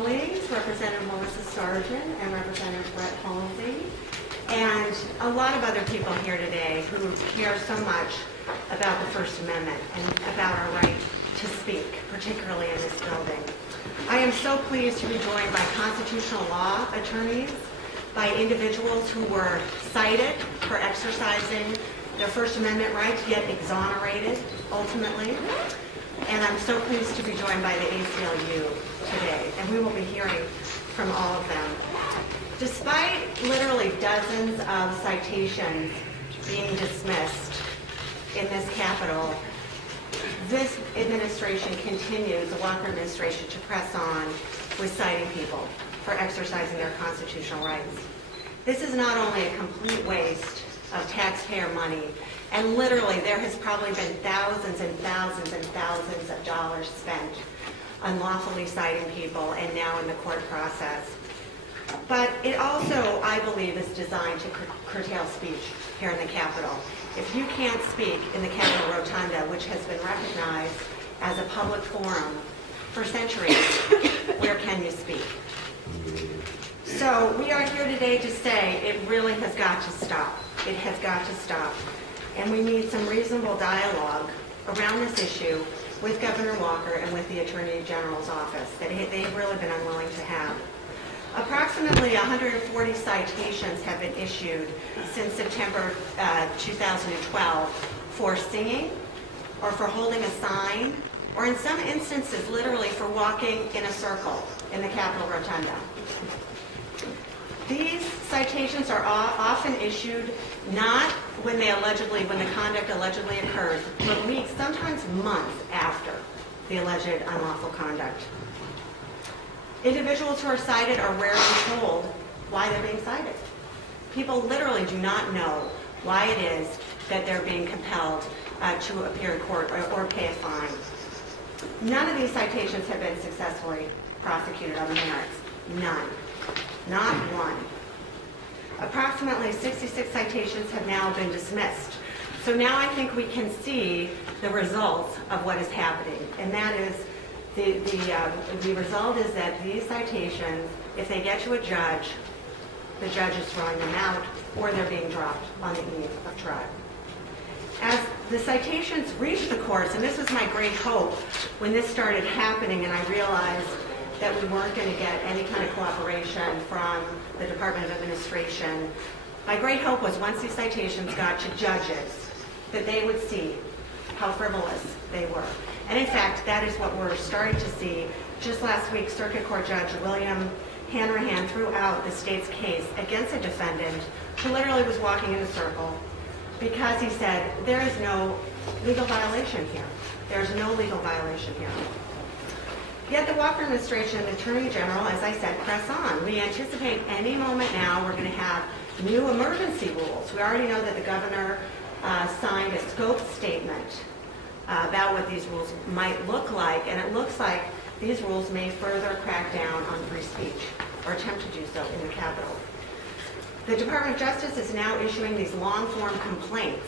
colleagues, Representative Melissa Sargent and Representative Brett Halsey, and a lot of other people here today who care so much about the First Amendment and about our right to speak, particularly in this building. I am so pleased to be joined by constitutional law attorneys, by individuals who were cited for exercising their First Amendment rights, yet exonerated ultimately. And I'm so pleased to be joined by the ACLU today, and we will be hearing from all of them. Despite literally dozens of citations being dismissed in this Capitol, this administration continues, the Walker administration, to press on with citing people for exercising their constitutional rights. This is not only a complete waste of taxpayer money, and literally there has probably been thousands and thousands and thousands of dollars spent unlawfully citing people and now in the court process. But it also, I believe, is designed to curtail speech here in the Capitol. If you can't speak in the Capitol Rotunda, which has been recognized as a public forum for centuries, where can you speak? So we are here today to say it really has got to stop. It has got to stop. And we need some reasonable dialogue around this issue with Governor Walker and with the Attorney General's office that they've really been unwilling to have. Approximately 140 citations have been issued since September 2012 for singing or for holding a sign, or in some instances literally for walking in a circle in the Capitol Rotunda. These citations are often issued not when the conduct allegedly occurs, but weeks, sometimes months after the alleged unlawful conduct. Individuals who are cited are rarely told why they're being cited. People literally do not know why it is that they're being compelled to appear in court or pay a fine. None of these citations have been successfully prosecuted on the merits. None. Not one. Approximately 66 citations have now been dismissed. So now I think we can see the results of what is happening, and that is the result is that these citations, if they get to a judge, the judge is throwing them out, or they're being dropped on the eve of trial. As the citations reach the courts, and this was my great hope when this started happening, and I realized that we weren't going to get any kind of cooperation from the Department of Administration. My great hope was once these citations got to judges, that they would see how frivolous they were. And in fact, that is what we're starting to see. Just last week, Circuit Court Judge William Hanrahan threw out the state's case against a defendant who literally was walking in a circle because he said, there is no legal violation here. There's no legal violation here. Yet the Walker administration and the Attorney General, as I said, press on. We anticipate any moment now we're going to have new emergency rules. We already know that the governor signed a scope statement about what these rules might look like, and it looks like these rules may further crack down on free speech, or attempt to do so in the Capitol. The Department of Justice is now issuing these long-form complaints.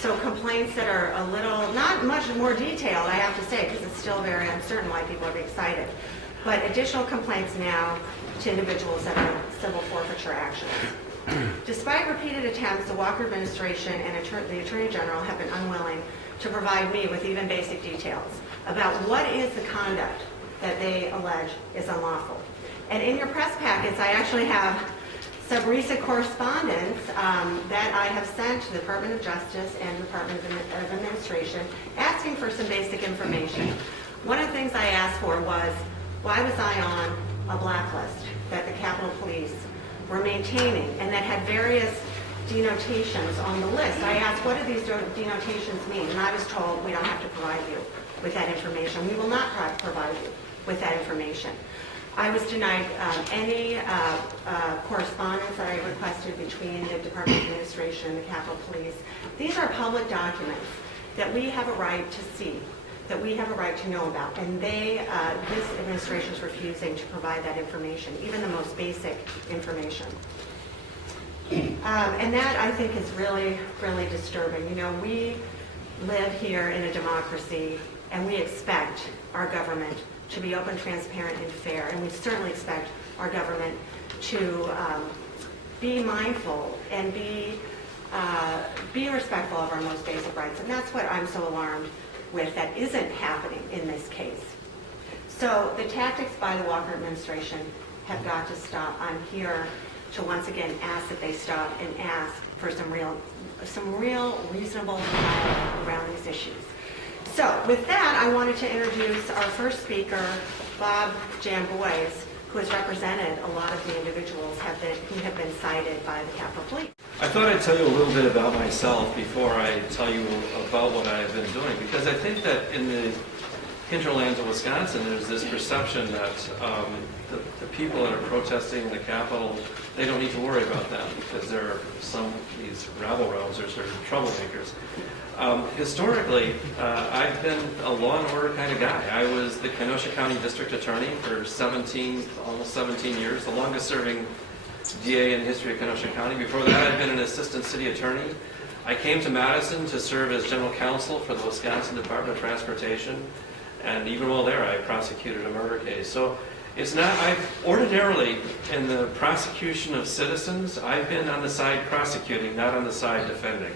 So complaints that are a little, not much more detailed, I have to say, because it's still very uncertain why people are being cited. But additional complaints now to individuals that are civil forfeiture actions. Despite repeated attempts, the Walker administration and the Attorney General have been unwilling to provide me with even basic details about what is the conduct that they allege is unlawful. And in your press packets, I actually have some recent correspondence that I have sent to the Department of Justice and Department of Administration asking for some basic information. One of the things I asked for was, why was I on a blacklist that the Capitol Police were maintaining and that had various denotations on the list? I asked, what do these denotations mean? And I was told, we don't have to provide you with that information. We will not provide you with that information. I was denied any correspondence that I requested between the Department of Administration and the Capitol Police. These are public documents that we have a right to see, that we have a right to know about, and this administration is refusing to provide that information, even the most basic information. And that, I think, is really, really disturbing. You know, we live here in a democracy And we expect our government to be open, transparent, and fair. And we certainly expect our government to be mindful and be respectful of our most basic rights. And that's what I'm so alarmed with that isn't happening in this case. So the tactics by the Walker administration have got to stop. I'm here to once again ask that they stop and ask for some real reasonable dialogue around these issues. So with that, I wanted to introduce our first speaker, Bob Jambois, who has represented a lot of the individuals who have been cited by the Capitol Police. I thought I'd tell you a little bit about myself before I tell you about what I have been doing, because I think that in the hinterlands of Wisconsin, there's this perception that the people that are protesting the Capitol, they don't need to worry about them because there are these rabble-rousers or troublemakers. Historically, I've been a law and order kind of guy. I was the Kenosha County District Attorney for almost 17 years, the longest-serving DA in the history of Kenosha County. Before that, I'd been an assistant city attorney. I came to Madison to serve as general counsel for the Wisconsin Department of Transportation, and even while there, I prosecuted a murder case. So I've ordinarily, in the prosecution of citizens, I've been on the side prosecuting, not on the side defending.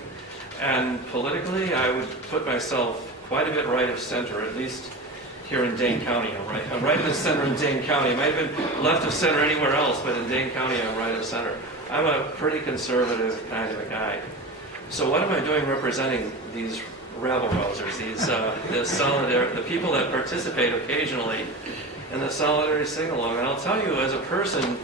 And politically, I would put myself quite a bit right of center, at least here in Dane County. I'm right in the center in Dane County. I might have been left of center anywhere else, but in Dane County, I'm right of center. I'm a pretty conservative kind of a guy. So what am I doing representing these rabble-rousers, the people that participate occasionally in the solidarity sing-along? And I'll tell you, as a person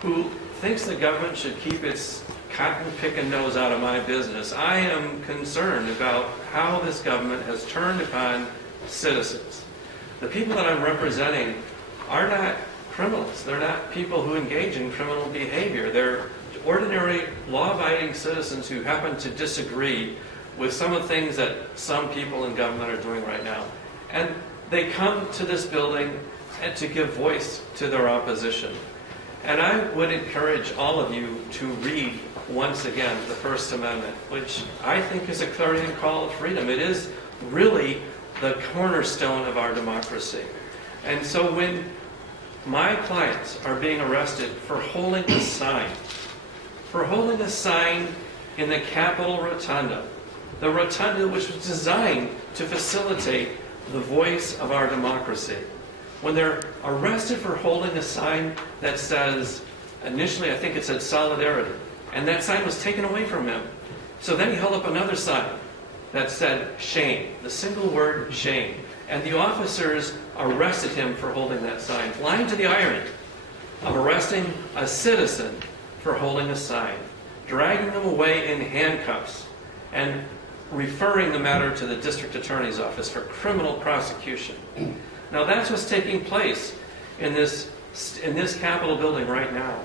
who thinks the government should keep its cotton-picking nose out of my business, I am concerned about how this government has turned upon citizens. The people that I'm representing are not criminals. They're not people who engage in criminal behavior. They're ordinary, law-abiding citizens who happen to disagree with some of the things that some people in government are doing right now. And they come to this building and to give voice to their opposition. And I would encourage all of you to read, once again, the First Amendment, which I think is a clarion call of freedom. It is really the cornerstone of our democracy. And so when my clients are being arrested for holding a sign in the Capitol Rotunda, the rotunda which was designed to facilitate the voice of our democracy, when they're arrested for holding a sign that says, initially I think it said solidarity, and that sign was taken away from him. So then he held up another sign that said shame, the single word shame. And the officers arrested him for holding that sign. Blind to the irony of arresting a citizen for holding a sign, dragging them away in handcuffs, and referring the matter to the district attorney's office for criminal prosecution. Now that's what's taking place in this Capitol building right now.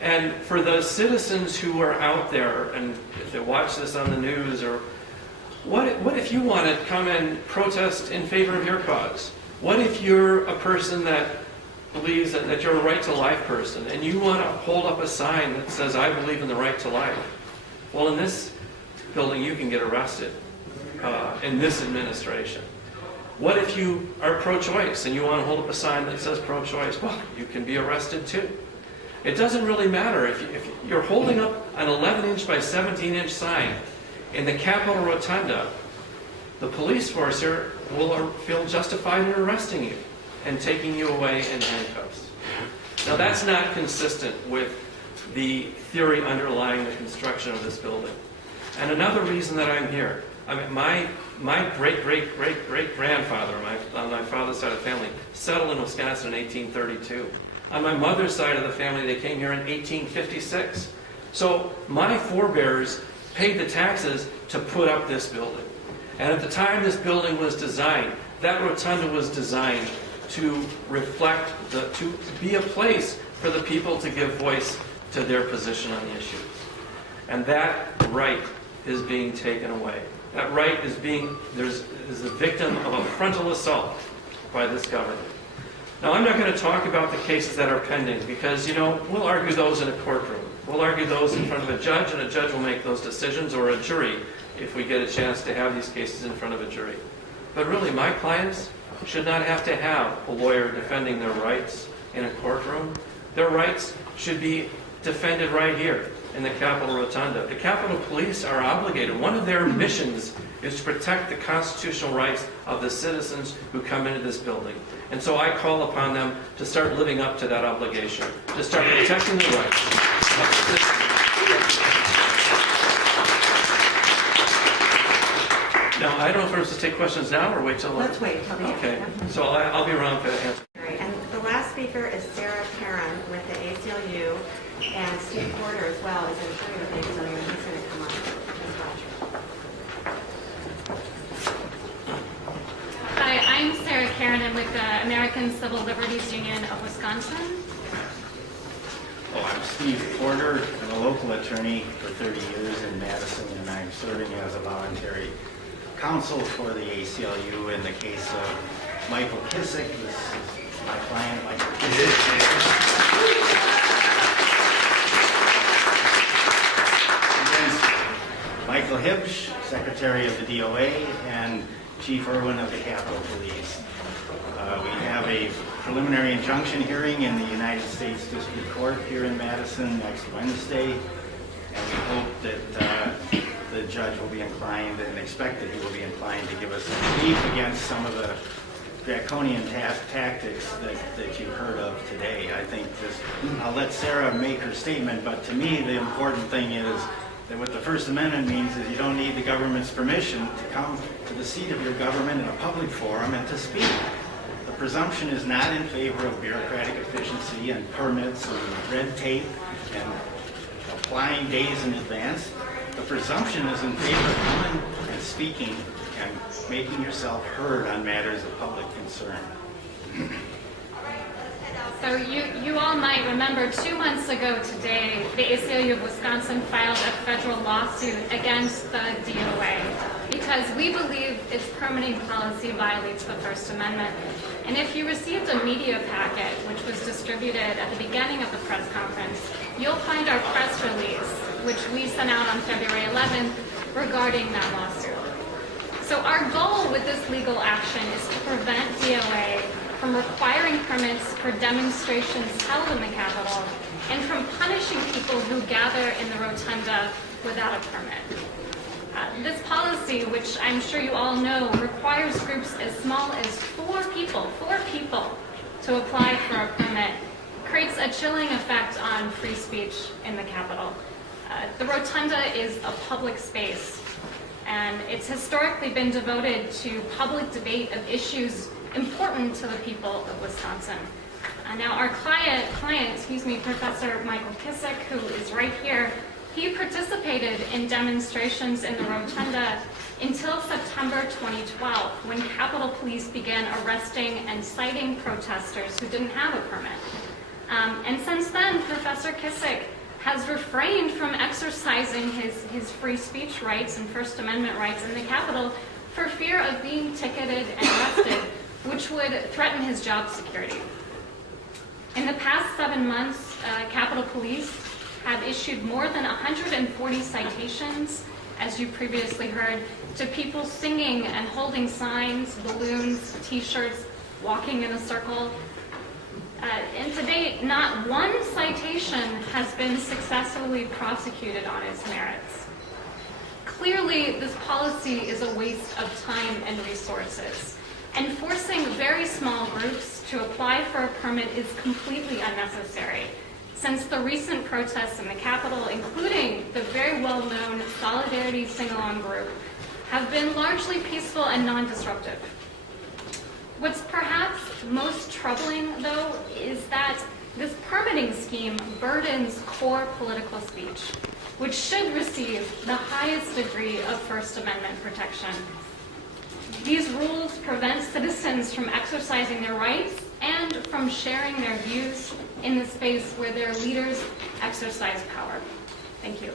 And for the citizens who are out there, and if they watch this on the news, or what if you want to come and protest in favor of your cause? What if you're a person that believes that you're a right to life person, and you want to hold up a sign that says, I believe in the right to life? Well, in this building, you can get arrested in this administration. What if you are pro-choice and you want to hold up a sign that says pro-choice? Well, you can be arrested too. It doesn't really matter if you're holding up an 11-inch by 17-inch sign in the Capitol Rotunda. The police force here will feel justified in arresting you and taking you away in handcuffs. Now that's not consistent with the theory underlying the construction of this building. And another reason that I'm here, I mean, my great-great-great-great-grandfather on my father's side of the family settled in Wisconsin in 1832. On my mother's side of the family, they came here in 1856. So my forebears paid the taxes to put up this building. And at the time this building was designed, that rotunda was designed to reflect, to be a place for the people to give voice to their position on the issues. And that right is being taken away. That right is the victim of a frontal assault by this government. Now, I'm not going to talk about the cases that are pending because, we'll argue those in a courtroom. We'll argue those in front of a judge, and a judge will make those decisions, or a jury, if we get a chance to have these cases in front of a jury. But really, my clients should not have to have a lawyer defending their rights in a courtroom. Their rights should be defended right here in the Capitol Rotunda. The Capitol Police are obligated. One of their missions is to protect the constitutional rights of the citizens who come into this building. And so I call upon them to start living up to that obligation, to start protecting the rights of the citizens. Now, I don't know if we're supposed to take questions now or wait till... Let's wait till the end. Okay, so I'll be around for the answer. And the last speaker is Sarah Perrin with the ACLU, and Steve Porter as well is an attorney with the ACLU, and he's going to come up as well. Hi, I'm Sarah Perrin. I'm with the American Civil Liberties Union of Wisconsin. Oh, I'm Steve Porter. I'm a local attorney for 30 years in Madison, and I'm serving as a voluntary counsel for the ACLU in the case of Michael Kissick. This is my client, Michael Kissick. Against Michael Hibsch, Secretary of the DOA, and Chief Irwin of the Capitol Police. We have a preliminary injunction hearing in the United States District Court here in Madison next Wednesday, and we hope that the judge will be inclined and expect that he will be inclined to give us some relief against some of the draconian tactics that you've heard of today. I think I'll let Sarah make her statement, but to me the important thing is that what the First Amendment means is you don't need the government's permission to come to the seat of your government in a public forum and to speak. The presumption is not in favor of bureaucratic efficiency and permits and red tape and applying days in advance. The presumption is in favor of coming and speaking and making yourself heard on matters of public concern. So you all might remember 2 months ago today, the ACLU of Wisconsin filed a federal lawsuit against the DOA because we believe its permitting policy violates the First Amendment. And if you received a media packet, which was distributed at the beginning of the press conference, you'll find our press release, which we sent out on February 11th regarding that lawsuit. So our goal with this legal action is to prevent DOA from requiring permits for demonstrations held in the Capitol and from punishing people who gather in the rotunda without a permit. This policy, which I'm sure you all know, requires groups as small as four people to apply for a permit, creates a chilling effect on free speech in the Capitol. The rotunda is a public space, and it's historically been devoted to public debate of issues important to the people of Wisconsin. Now, our client, Professor Michael Kissick, who is right here, he participated in demonstrations in the rotunda until September 2012, when Capitol Police began arresting and citing protesters who didn't have a permit. And since then, Professor Kissick has refrained from exercising his free speech rights and First Amendment rights in the Capitol for fear of being ticketed and arrested, which would threaten his job security. In the past 7 months, Capitol Police have issued more than 140 citations, as you previously heard, to people singing and holding signs, balloons, t-shirts, walking in a circle. And to date, not one citation has been successfully prosecuted on its merits. Clearly, this policy is a waste of time and resources, and forcing very small groups to apply for a permit is completely unnecessary, since the recent protests in the Capitol, including the very well-known Solidarity Sing-Along group, have been largely peaceful and non-disruptive. What's perhaps most troubling, though, is that this permitting scheme burdens core political speech, which should receive the highest degree of First Amendment protection. These rules prevent citizens from exercising their rights and from sharing their views in the space where their leaders exercise power. Thank you.